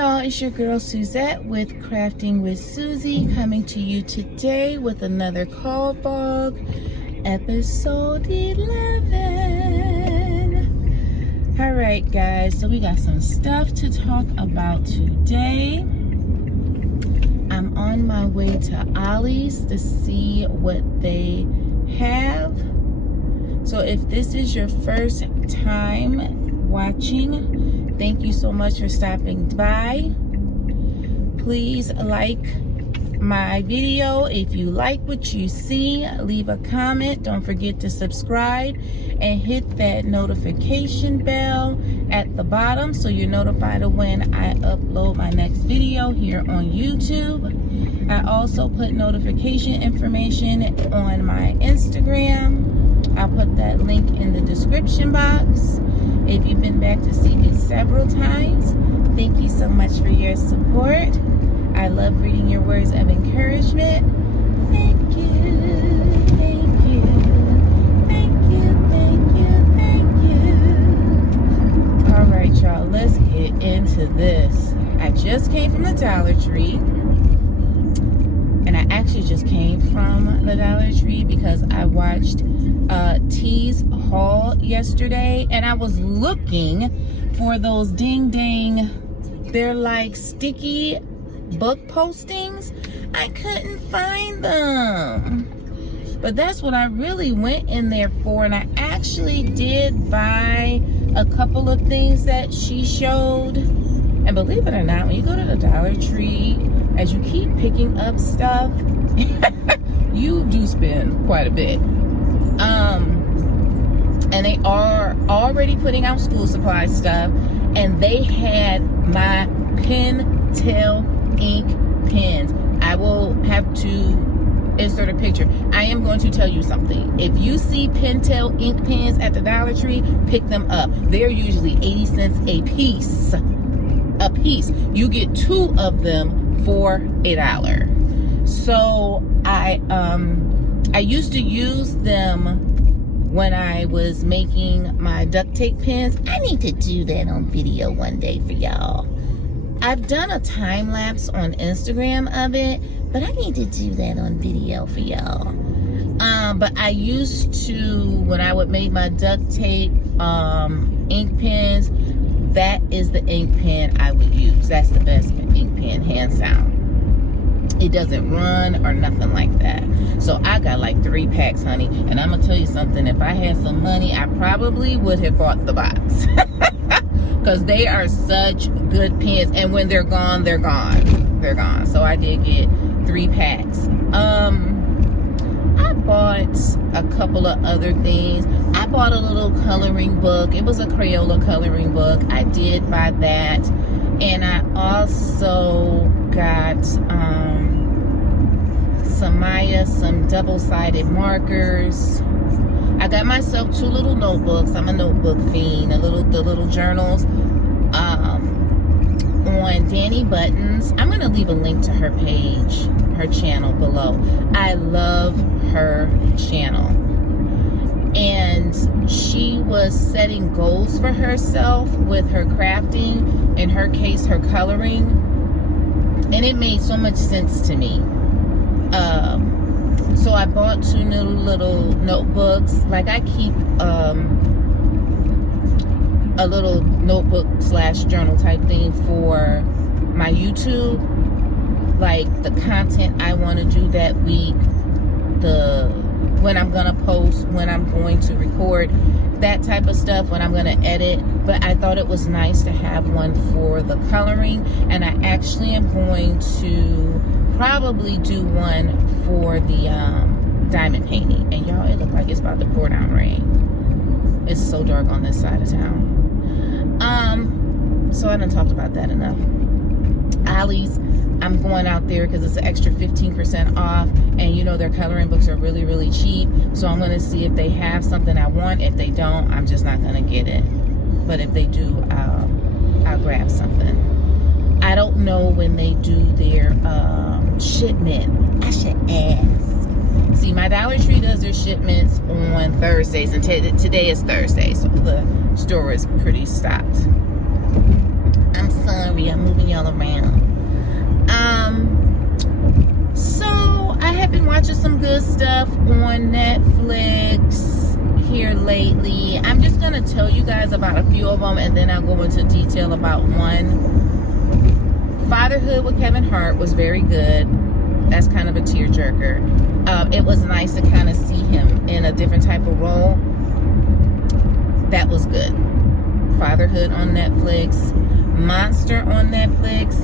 y'all, it's your girl Suzette with Crafting with Susie, coming to you today with another call vlog, episode 11. All right guys, so we got some stuff to talk about today. I'm on my way to Ollie's to see what they have. So if this is your first time watching, thank you so much for stopping by. Please like my video. If you like what you see, leave a comment. Don't forget to subscribe and hit that notification bell at the bottom so you're notified of when I upload my next video here on YouTube. I also put notification information on my Instagram. I'll put that link in the description box. If you've been back to see me several times, thank you so much for your support. I love reading your words of encouragement. Thank you, thank you, thank you, thank you, thank you. All right, y'all, let's get into this. I just came from the Dollar Tree. And I actually just came from the Dollar Tree because I watched T's haul yesterday, and I was looking for those ding dang, they're like sticky book postings. I couldn't find them, but that's what I really went in there for. And I actually did buy a couple of things that she showed. And believe it or not, when you go to the Dollar Tree, as you keep picking up stuff, you do spend quite a bit. And they are already putting out school supply stuff, and they had my Pentel ink pens. I will have to insert a picture. I am going to tell you something. If you see Pentel ink pens at the Dollar Tree, pick them up. They're usually 80 cents a piece. A piece. You get 2 of them for $1. So I used to use them when I was making my duct tape pins. I need to do that on video one day for y'all. I've done a time lapse on Instagram of it, but I need to do that on video for y'all. But I used to, when I would make my duct tape ink pens, that is the ink pen I would use. That's the best ink pen, hands down. It doesn't run or nothing like that. So I got like 3 packs, honey. And I'm gonna tell you something, if I had some money, I probably would have bought the box. Because they are such good pens. And when they're gone, they're gone. They're gone. So I did get 3 packs. I bought a couple of other things. I bought a little coloring book. It was a Crayola coloring book. I did buy that. And I also got some double-sided markers. I got myself 2 little notebooks. I'm a notebook fiend. The little journals. On Danny Buttons. I'm gonna leave a link to her page, her channel below. I love her channel. And she was setting goals for herself with her crafting, in her case, her coloring. And it made so much sense to me. So I bought 2 new little notebooks. Like I keep a little notebook / journal type thing for my YouTube. Like the content I want to do that week, when I'm gonna post, when I'm going to record, that type of stuff, when I'm gonna edit. But I thought it was nice to have one for the coloring, and I actually am going to probably do one for the diamond painting. And y'all, it looked like it's about to pour down rain. It's so dark on this side of town. So I done talked about that enough. Ollie's, I'm going out there because it's an extra 15% off, and you know their coloring books are really, really cheap. So I'm going to see if they have something I want. If they don't, I'm just not going to get it. But if they do, I'll grab something. I don't know when they do their shipment. I should ask. See, my Dollar Tree does their shipments on Thursdays, and today is Thursday, so the store is pretty stocked. I'm so sorry, I'm moving y'all around. So I have been watching some good stuff on Netflix here lately. I'm just gonna tell you guys about a few of them, and then I'll go into detail about one. Fatherhood with Kevin Hart was very good. That's kind of a tearjerker. It was nice to kind of see him in a different type of role. That was good. Fatherhood on Netflix. Monster on Netflix.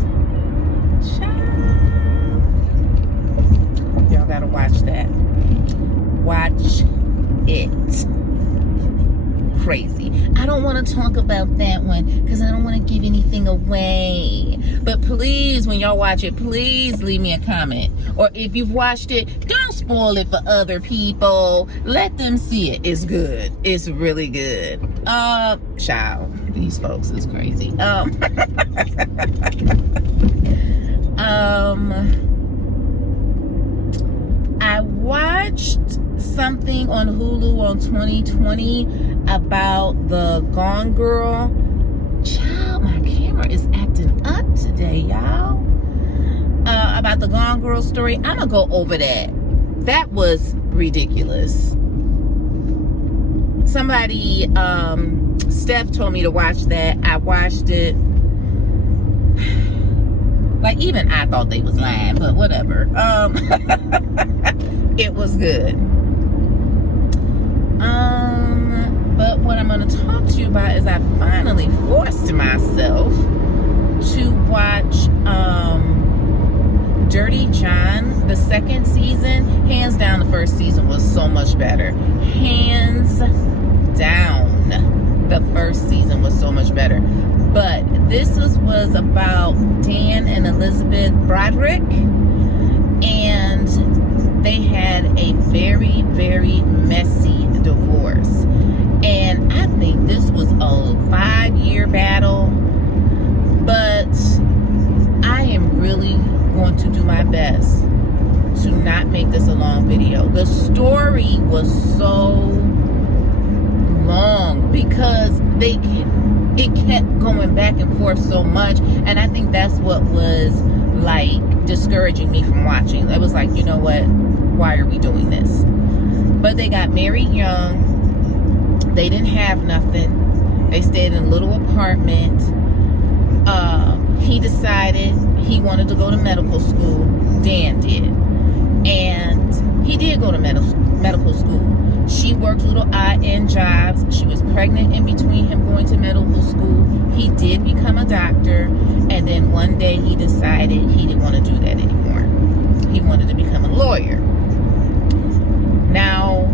Y'all gotta watch that. Watch it. Crazy. I don't want to talk about that one because I don't want to give anything away. But please, when y'all watch it, please leave me a comment. Or if you've watched it, don't spoil it for other people. Let them see it. It's good. It's really good. Child, these folks is crazy. I watched something on Hulu on 2020 about the Gone Girl. Child, my camera is acting up today, y'all. About the Gone Girl story. I'm gonna go over that. That was ridiculous. Somebody, Steph told me to watch that. I watched it. Like, even I thought they was lying, but whatever. It was good. But what I'm going to talk to you about is I finally forced myself to watch Dirty John, the second season. Hands down, the first season was so much better. Hands down, the first season was so much better. But this was about Dan and Elizabeth Broderick, and they had a very, very messy divorce. And I think this was a 5-year battle, but I am really going to do my best to not make this a long video. The story was so long because it kept going back and forth so much, and I think that's what was like discouraging me from watching. It was like, you know what, why are we doing this? But they got married young. They didn't have nothing. They stayed in a little apartment. He decided he wanted to go to medical school. Dan did, and he did go to medical school. She worked little odd-end jobs. She was pregnant in between him going to medical school. He did become a doctor, and then one day he decided he didn't want to do that anymore. He wanted to become a lawyer. Now,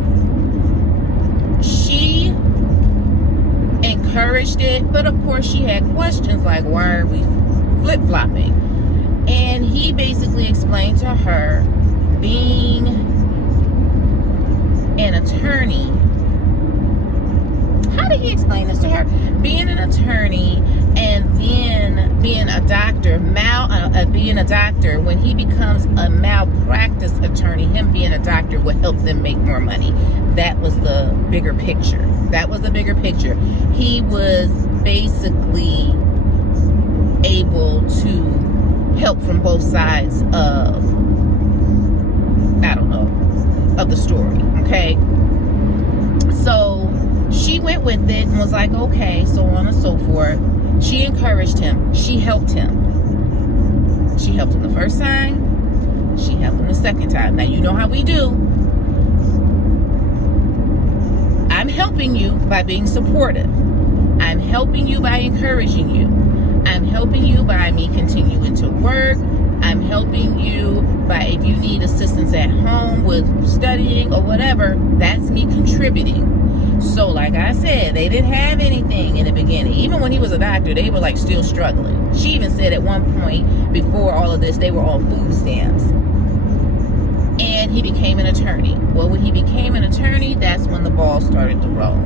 she encouraged it, but of course she had questions like, why are we flip-flopping? And he basically explained to her, being an attorney. How did he explain this to her? Being an attorney and then being a doctor, being a doctor, when he becomes a malpractice attorney, him being a doctor will help them make more money. That was the bigger picture. That was the bigger picture. He was basically able to help from both sides of, I don't know, of the story, okay? So she went with it and was like, okay, so on and so forth. She encouraged him. She helped him. She helped him the first time. She helped him the second time. Now, you know how we do. I'm helping you by being supportive. I'm helping you by encouraging you. I'm helping you by me continuing to work. I'm helping you by, if you need assistance at home with studying or whatever, that's me contributing. So like I said, they didn't have anything in the beginning. Even when he was a doctor, they were like still struggling. She even said at one point, before all of this, they were on food stamps. And he became an attorney. Well, when he became an attorney, that's when the ball started to roll.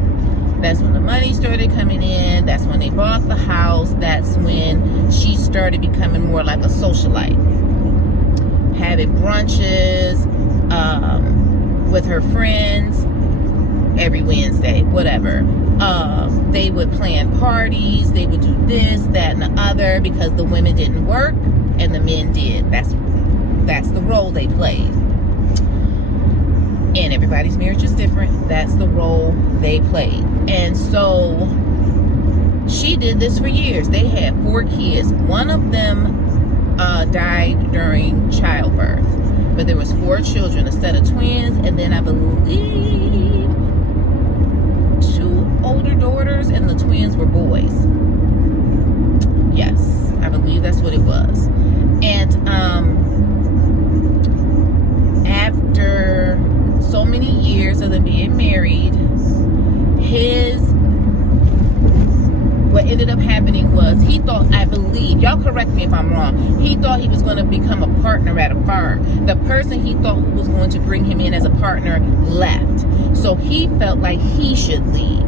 That's when the money started coming in. That's when they bought the house. That's when she started becoming more like a socialite. Having brunches with her friends every Wednesday, whatever. They would plan parties, they would do this, that, and the other, because the women didn't work and the men did. That's the role they played. And everybody's marriage is different. That's the role they played. And so she did this for years. They had 4 kids. One of them died during childbirth, but there was 4 children, a set of twins, and then I believe 2 older daughters, and the twins were boys. Yes, I believe that's what it was. And after so many years of them being married, what ended up happening was, he thought, I believe, y'all correct me if I'm wrong, he thought he was going to become a partner at a firm. The person he thought who was going to bring him in as a partner left. So he felt like he should leave.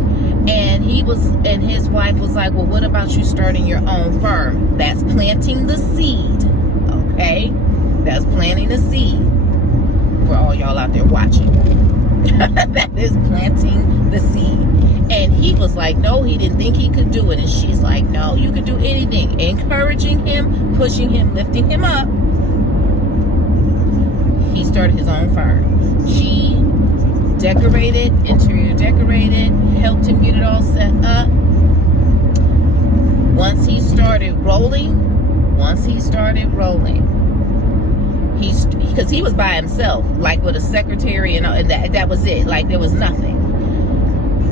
And his wife was like, well, what about you starting your own firm? That's planting the seed. Okay? That's planting the seed. For all y'all out there watching. That is planting the seed. And he was like, no, he didn't think he could do it. And she's like, no, you can do anything. Encouraging him, pushing him, lifting him up. He started his own firm. She decorated, interior decorated, helped him get it all set up. Once he started rolling, because he was by himself, like with a secretary, and that was it. Like, there was nothing.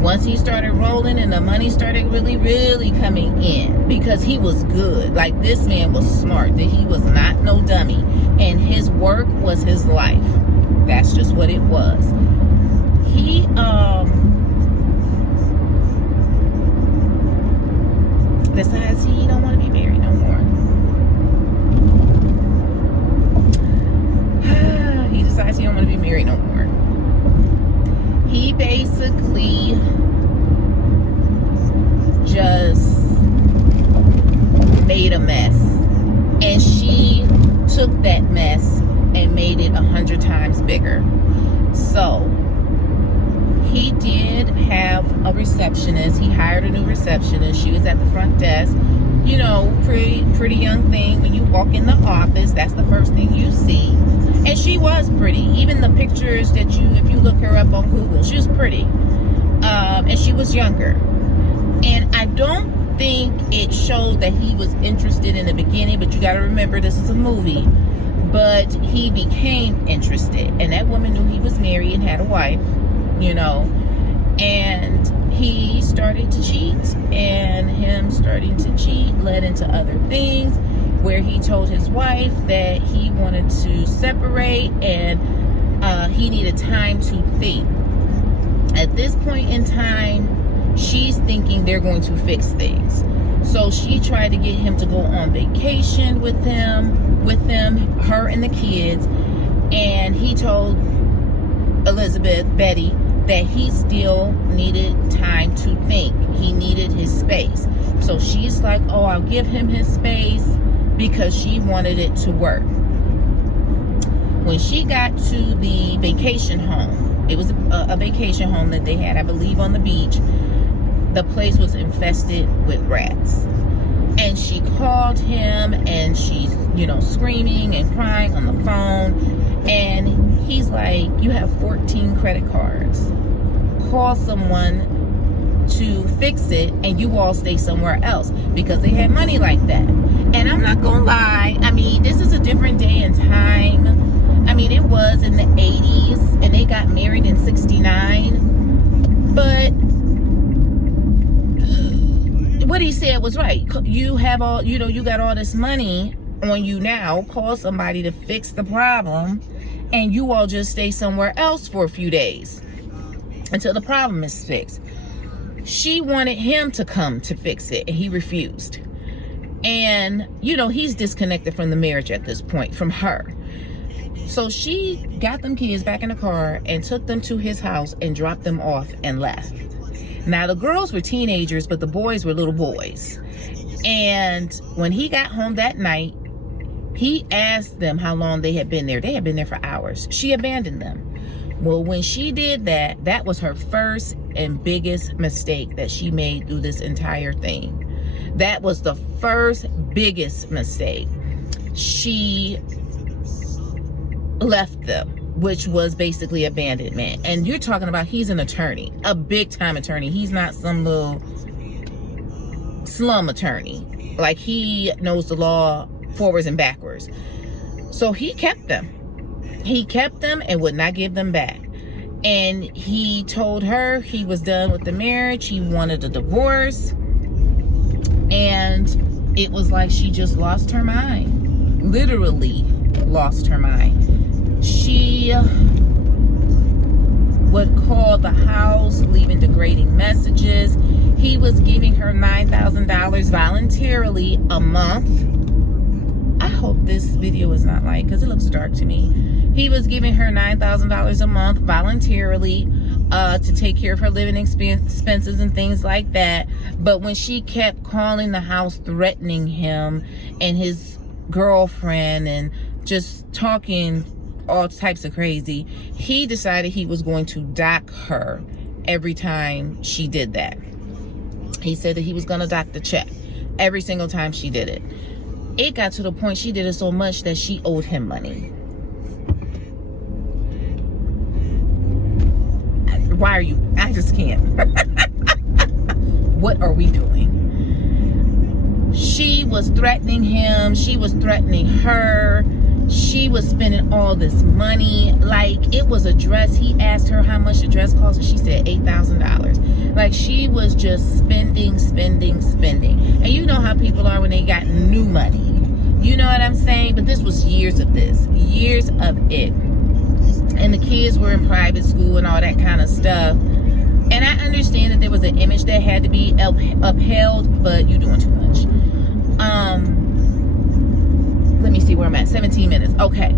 Once he started rolling and the money started really, really coming in, because he was good. Like, this man was smart. That he was not no dummy. And his work was his life. That's just what it was. He, decides he don't want to be married no more. He decides he don't want to be married no more. He basically just made a mess. And she took that mess and made it 100 times bigger. So he did have a receptionist. He hired a new receptionist. She was at the front desk. You know, pretty young thing. When you walk in the office, that's the first thing you see. And she was pretty. Even the pictures that if you look her up on Google, she was pretty. And she was younger. And I don't think it showed that he was interested in the beginning, but you got to remember, this is a movie. But he became interested. And that woman knew he was married and had a wife, you know. And he started to cheat. And him starting to cheat led into other things, where he told his wife that he wanted to separate and he needed time to think. At this point in time, she's thinking they're going to fix things. So she tried to get him to go on vacation with them, her and the kids. And he told Betty, that he still needed time to think. He needed his space. So she's like, oh, I'll give him his space, because she wanted it to work. When she got to the vacation home, it was a vacation home that they had, I believe, on the beach. The place was infested with rats. And she called him, and she's, screaming and crying on the phone. And he's like, you have 14 credit cards. Call someone to fix it, and you all stay somewhere else, because they had money like that. And I'm not gonna lie, I mean, this is a different day and time. I mean, it was in the 80s, and they got married in 69. But what he said was right. You have all, you got all this money on you now. Call somebody to fix the problem, and you all just stay somewhere else for a few days until the problem is fixed. She wanted him to come to fix it, and he refused. And, he's disconnected from the marriage at this point, from her. So she got them kids back in the car and took them to his house and dropped them off and left. Now, the girls were teenagers, but the boys were little boys. And when he got home that night, he asked them how long they had been there. They had been there for hours. She abandoned them. Well, when she did that, that was her first and biggest mistake that she made through this entire thing. That was the first biggest mistake. She left them, which was basically abandonment. And you're talking about, he's an attorney, a big time attorney. He's not some little slum attorney. Like, he knows the law forwards and backwards. So he kept them. He kept them and would not give them back. And he told her he was done with the marriage. He wanted a divorce. And it was like she just lost her mind. Literally lost her mind. She would call the house, leaving degrading messages. He was giving her $9,000 voluntarily a month. I hope this video is not light because it looks dark to me. He was giving her $9,000 a month voluntarily to take care of her living expenses and things like that. But when she kept calling the house, threatening him and his girlfriend and just talking all types of crazy, he decided he was going to dock her every time she did that. He said that he was going to dock the check every single time she did it. It got to the point she did it so much that she owed him money. Why are you? I just can't. What are we doing? She was threatening him. She was threatening her. She was spending all this money. Like, it was a dress. He asked her how much the dress cost, and she said $8,000. Like, she was just spending. And you know how people are when they got new money. You know what I'm saying? But this was years of this. Years of it. And the kids were in private school and all that kind of stuff. And I understand that there was an image that had to be upheld, but you're doing too much. Let me see where I'm at. 17 minutes. Okay.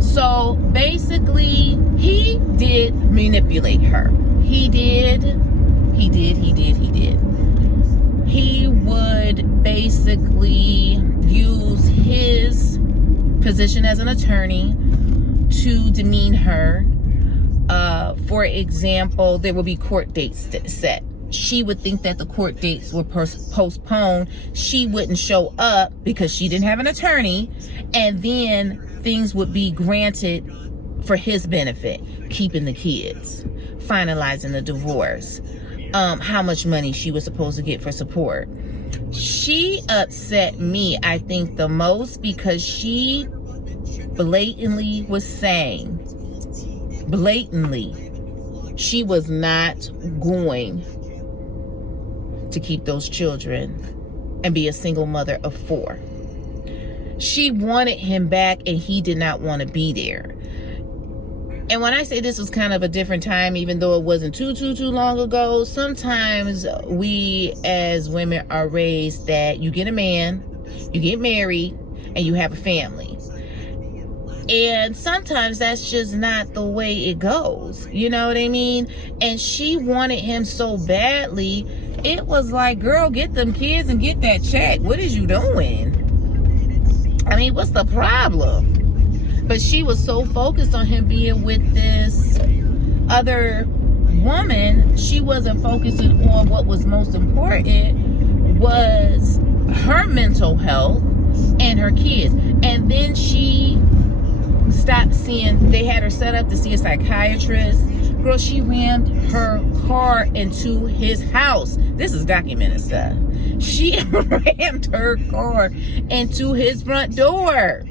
So basically, he did manipulate her. He would basically use his position as an attorney to demean her. For example, there will be court dates set. She would think that the court dates were postponed. She wouldn't show up because she didn't have an attorney. And then things would be granted for his benefit. Keeping the kids. Finalizing the divorce. How much money she was supposed to get for support. She upset me, I think, the most because she blatantly was saying, she was not going to keep those children and be a single mother of 4. She wanted him back and he did not want to be there. And when I say this was kind of a different time, even though it wasn't too long ago, sometimes we as women are raised that you get a man, you get married, and you have a family. And sometimes that's just not the way it goes. You know what I mean? And she wanted him so badly. It was like, girl, get them kids and get that check. What is you doing? I mean, what's the problem? But she was so focused on him being with this other woman, she wasn't focusing on what was most important, was her mental health and her kids. And then she stopped seeing, they had her set up to see a psychiatrist. Girl, she rammed her car into his house. This is documented stuff. She rammed her car into his front door.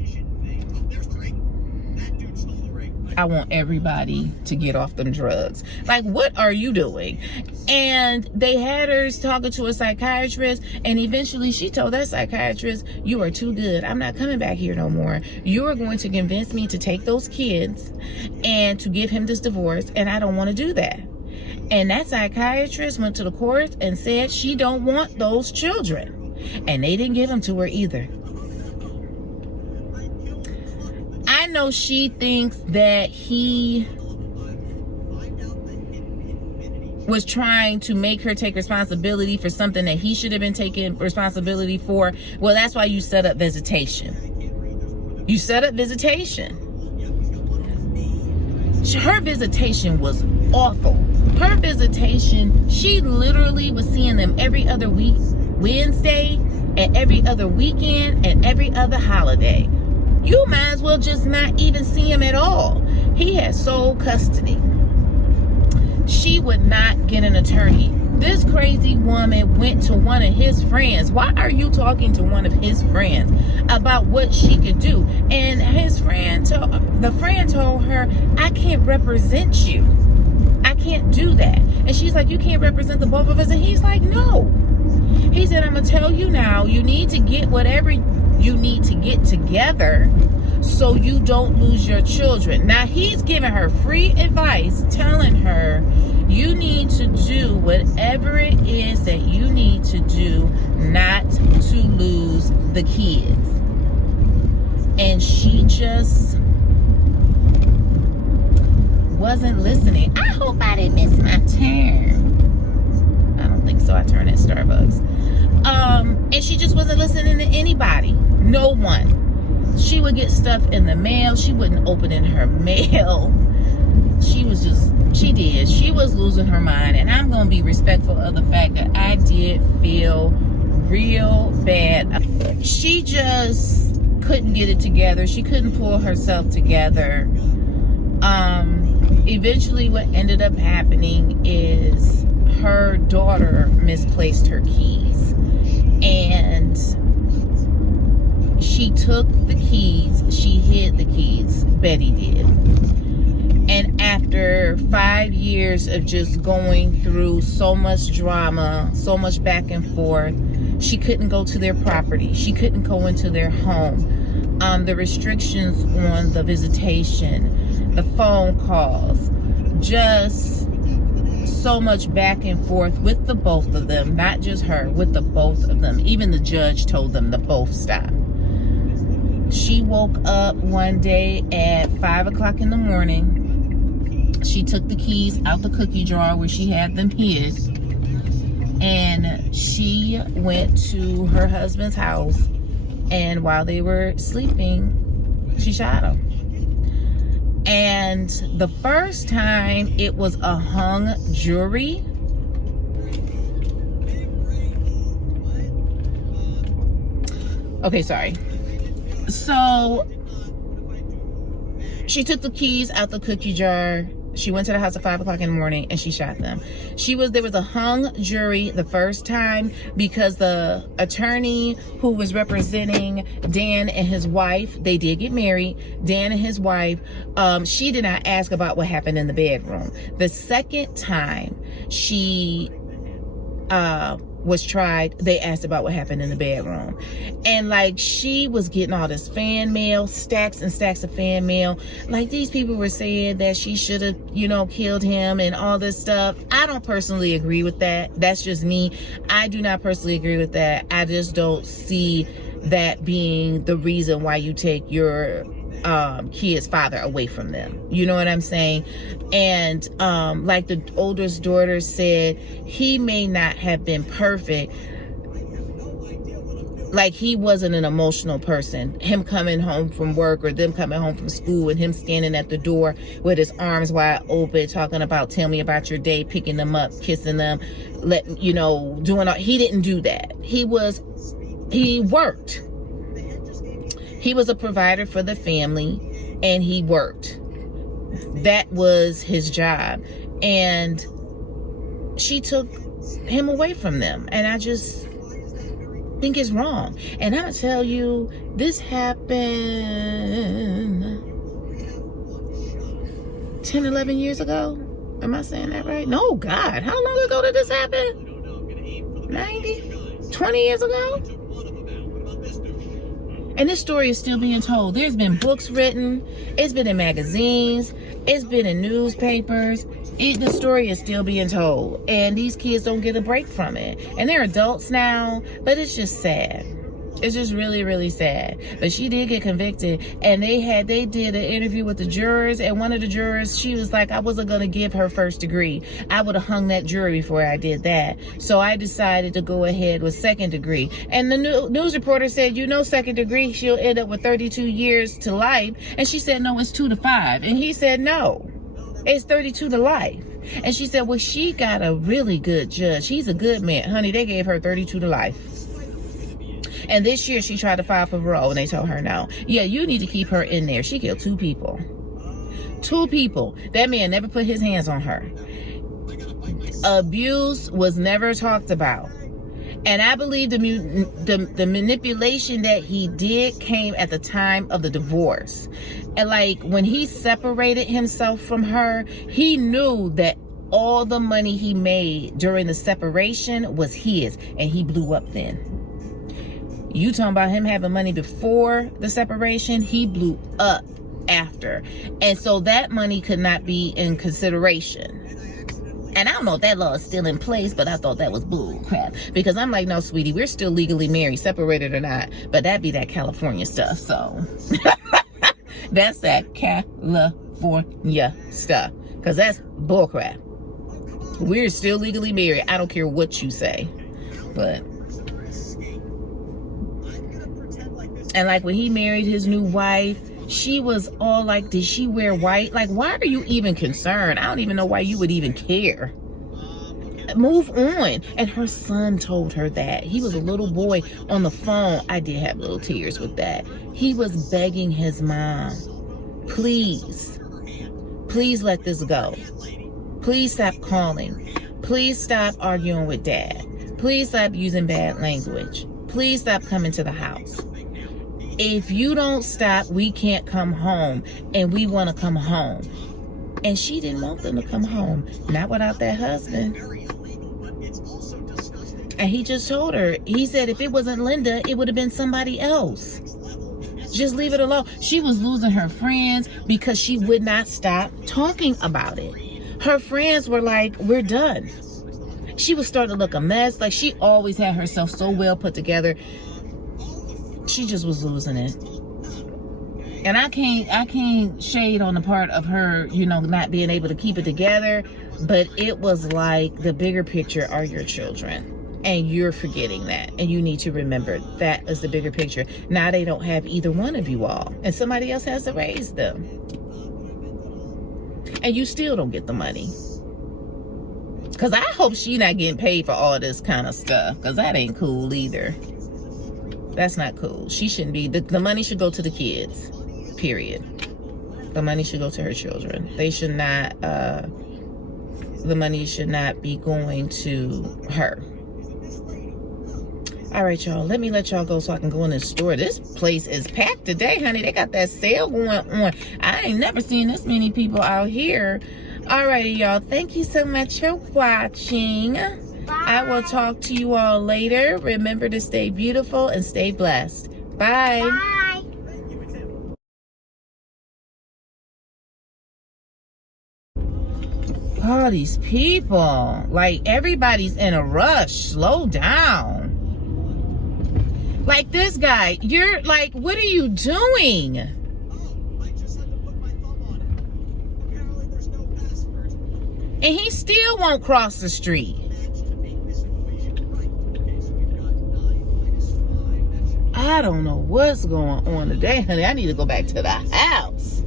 I want everybody to get off them drugs. Like, what are you doing? And they had her talking to a psychiatrist, and eventually she told that psychiatrist, you are too good. I'm not coming back here no more. You are going to convince me to take those kids and to give him this divorce, and I don't want to do that. And that psychiatrist went to the courts and said she don't want those children. And they didn't give them to her either. I know she thinks that he was trying to make her take responsibility for something that he should have been taking responsibility for. Well, that's why you set up visitation. You set up visitation. Her visitation was awful. Her visitation, she literally was seeing them every other week, Wednesday, and every other weekend, and every other holiday. You might as well just not even see him at all. He had sole custody. She would not get an attorney. This crazy woman went to one of his friends. Why are you talking to one of his friends about what she could do? And the friend told her, I can't represent you. I can't do that. And she's like, you can't represent the both of us? And he's like, no. He said, I'm going to tell you now, you need to get whatever you need to get together so you don't lose your children. Now, he's giving her free advice, telling her, you need to do whatever it is that you need to do not to lose the kids. And she just wasn't listening. I hope I didn't miss my turn. I don't think so. I turned at Starbucks. And she just wasn't listening to anybody. No one. She would get stuff in the mail. She wouldn't open in her mail. She was losing her mind. And I'm going to be respectful of the fact that I did feel real bad. She just couldn't get it together. She couldn't pull herself together. Eventually what ended up happening is her daughter misplaced her keys. And she took the keys. She hid the keys. Betty did. And after 5 years of just going through so much drama, so much back and forth, she couldn't go to their property. She couldn't go into their home. The restrictions on the visitation, the phone calls, just so much back and forth with the both of them, not just her, with the both of them. Even the judge told them to both stop. She woke up one day at 5 o'clock in the morning. She took the keys out the cookie jar where she had them hid, and she went to her husband's house, and while they were sleeping, she shot him. And the first time it was a hung jury. Okay, sorry. So she took the keys out the cookie jar. She went to the house at 5 o'clock in the morning and she shot them. There was a hung jury the first time because the attorney who was representing Dan and his wife, they did get married. Dan and his wife, she did not ask about what happened in the bedroom. The second time she was tried, they asked about what happened in the bedroom. And like, she was getting all this fan mail, stacks and stacks of fan mail. Like, these people were saying that she should have, killed him and all this stuff. I don't personally agree with that. That's just me. I do not personally agree with that. I just don't see that being the reason why you take your kid's father away from them. You know what I'm saying? And like the oldest daughter said, he may not have been perfect. Like, he wasn't an emotional person. Him coming home from work or them coming home from school and him standing at the door with his arms wide open, talking about, tell me about your day, picking them up, kissing them, doing all. He didn't do that. He worked. He was a provider for the family, and he worked. That was his job. And she took him away from them. And I just think it's wrong. And I'm going to tell you, this happened 10, 11 years ago. Am I saying that right? No, God. How long ago did this happen? 90? 20 years ago? And this story is still being told. There's been books written. It's been in magazines. It's been in newspapers. The story is still being told. And these kids don't get a break from it. And they're adults now, but it's just sad. It's just really, really sad. But she did get convicted. And they did an interview with the jurors. And one of the jurors, she was like, I wasn't going to give her first degree. I would have hung that jury before I did that. So I decided to go ahead with second degree. And the news reporter said, second degree, she'll end up with 32 years to life. And she said, no, it's 2 to 5. And he said, no. It's 32 to life. And she said, well, she got a really good judge. He's a good man. Honey, they gave her 32 to life. And this year she tried to file for parole and they told her no. Yeah, you need to keep her in there. She killed 2 people. 2 people. That man never put his hands on her. Abuse was never talked about. And I believe the manipulation that he did came at the time of the divorce. And like when he separated himself from her, he knew that all the money he made during the separation was his, and he blew up then. You talking about him having money before the separation, he blew up after. And so that money could not be in consideration. And I don't know if that law is still in place, but I thought that was bull crap. Because I'm like, no, sweetie, we're still legally married, separated or not. But that'd be that California stuff, so. That's that California stuff. Because that's bull crap. We're still legally married. I don't care what you say. But. And like when he married his new wife, she was all like, did she wear white? Like, why are you even concerned? I don't even know why you would even care. Move on. And her son told her that. He was a little boy on the phone. I did have little tears with that. He was begging his mom, please let this go. Please stop calling. Please stop arguing with dad. Please stop using bad language. Please stop coming to the house. If you don't stop, we can't come home, and we want to come home. And she didn't want them to come home, not without that husband. And he just told her, he said if it wasn't Linda, it would have been somebody else. Just leave it alone. She was losing her friends because she would not stop talking about it. Her friends were like, we're done. She was starting to look a mess. Like, she always had herself so well put together. She just was losing it. And I can't shade on the part of her, you know, not being able to keep it together, but it was like the bigger picture are your children, and you're forgetting that, and you need to remember that is the bigger picture. Now they don't have either one of you all, and somebody else has to raise them, and you still don't get the money. Because I hope she not getting paid for all this kind of stuff, because that ain't cool either. That's not cool. She shouldn't be. The money should go to the kids, period. The money should go to her children. They should not, the money should not be going to her. All right, y'all. Let me let y'all go so I can go in the store. This place is packed today, honey. They got that sale going on. I ain't never seen this many people out here. All righty, y'all. Thank you so much for watching. I will talk to you all later. Remember to stay beautiful and stay blessed. Bye. Bye. All these people. Like, everybody's in a rush. Slow down. Like this guy. You're like, what are you doing? I just had to put my thumb on it. Apparently there's no password. And he still won't cross the street. I don't know what's going on today, honey. I need to go back to the house.